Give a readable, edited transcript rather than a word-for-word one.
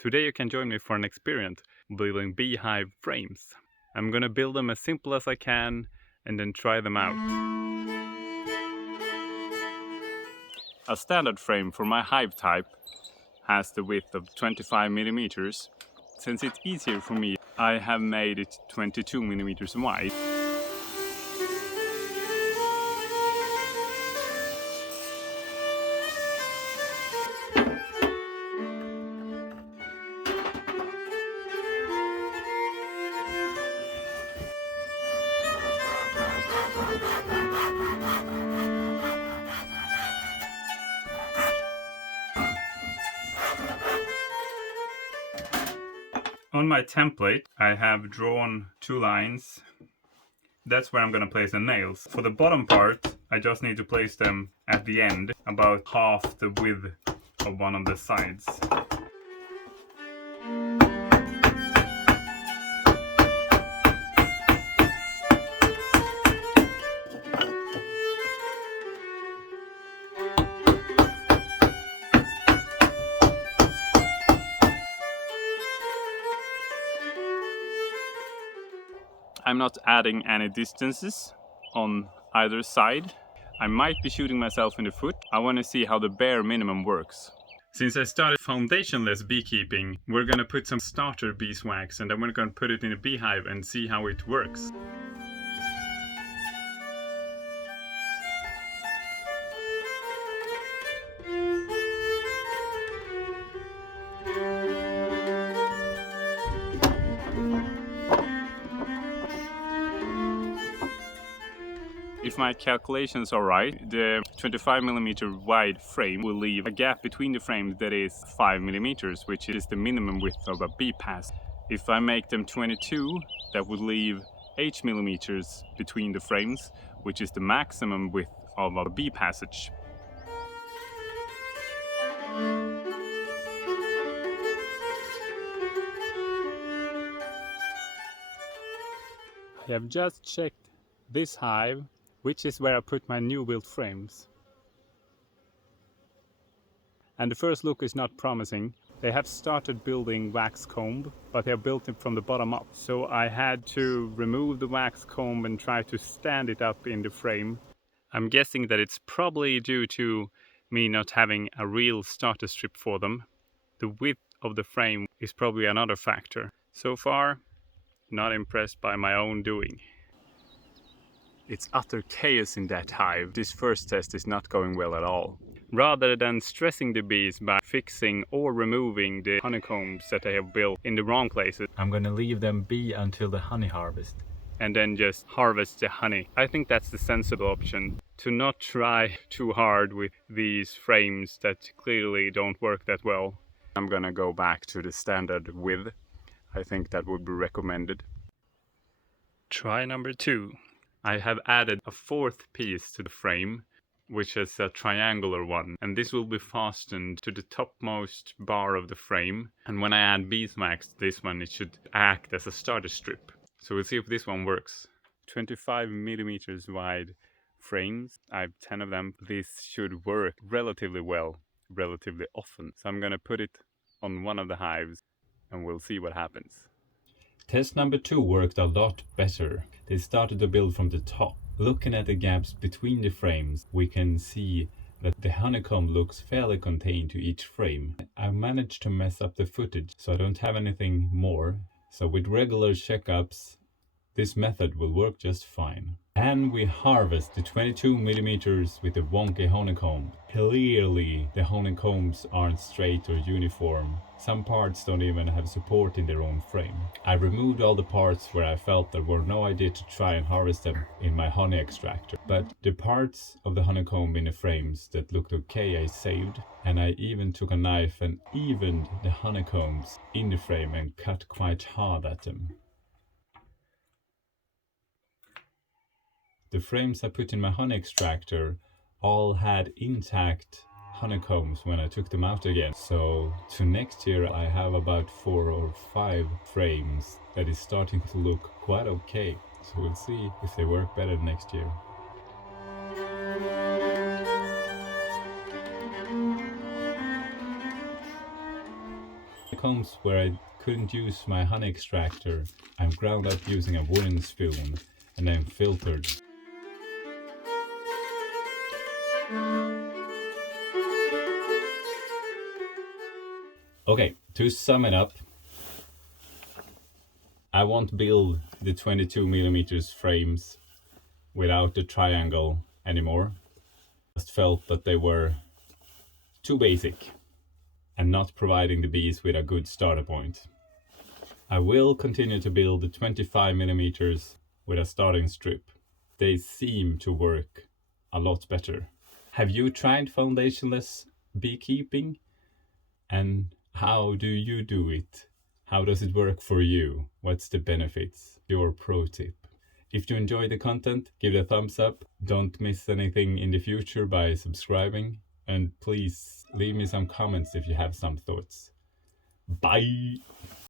Today you can join me for an experiment building beehive frames. I'm gonna build them as simple as I can and then try them out. A standard frame for my hive type has the width of 25 millimeters. Since it's easier for me, I have made it 22 millimeters wide. On my template, I have drawn 2 lines. That's where I'm gonna place the nails. For the bottom part, I just need to place them at the end, about half the width of one of the sides. I'm not adding any distances on either side. I might be shooting myself in the foot. I want to see how the bare minimum works. Since I started Foundationless Beekeeping, we're gonna put some starter beeswax and then we're gonna put it in a beehive and see how it works. If my calculations are right, the 25 millimeter wide frame will leave a gap between the frames that is 5 millimeters, which is the minimum width of a bee pass. If I make them 22, that would leave 8 millimeters between the frames, which is the maximum width of a bee passage. I have just checked this hive, which is where I put my new built frames. And the first look is not promising. They have started building wax comb, but they have built it from the bottom up. So I had to remove the wax comb and try to stand it up in the frame. I'm guessing that it's probably due to me not having a real starter strip for them. The width of the frame is probably another factor. So far, not impressed by my own doing. It's utter chaos in that hive. This first test is not going well at all. Rather than stressing the bees by fixing or removing the honeycombs that they have built in the wrong places, I'm gonna leave them be until the honey harvest and then just harvest the honey. I think that's the sensible option, to not try too hard with these frames that clearly don't work that well. I'm gonna go back to the standard width. I think that would be recommended. Try number 2. I have added a 4th piece to the frame, which is a triangular one, and this will be fastened to the topmost bar of the frame. And when I add beeswax to this one, it should act as a starter strip. So we'll see if this one works. 25 millimeters wide frames. I have 10 of them. This should work relatively well, relatively often. So I'm gonna put it on one of the hives and we'll see what happens. Test number 2 worked a lot better. They started to build from the top. Looking at the gaps between the frames, we can see that the honeycomb looks fairly contained to each frame. I managed to mess up the footage, so I don't have anything more. So with regular checkups, this method will work just fine. And we harvest the 22 millimeters with the wonky honeycomb. Clearly, the honeycombs aren't straight or uniform. Some parts don't even have support in their own frame. I removed all the parts where I felt there were no idea to try and harvest them in my honey extractor. But the parts of the honeycomb in the frames that looked okay I saved. And I even took a knife and evened the honeycombs in the frame and cut quite hard at them. The frames I put in my honey extractor all had intact honeycombs when I took them out again. So to next year I have about 4 or 5 frames that is starting to look quite okay. So we'll see if they work better next year. combs where I couldn't use my honey extractor, I'm ground up using a wooden spoon and then filtered. Okay, to sum it up, I won't build the 22mm frames without the triangle anymore. Just felt that they were too basic and not providing the bees with a good starter point. I will continue to build the 25mm with a starting strip. They seem to work a lot better. Have you tried foundationless beekeeping? And how do you do it? How does it work for you? What's the benefits? Your pro tip. If you enjoy the content, give it a thumbs up. Don't miss anything in the future by subscribing. And please leave me some comments if you have some thoughts. Bye!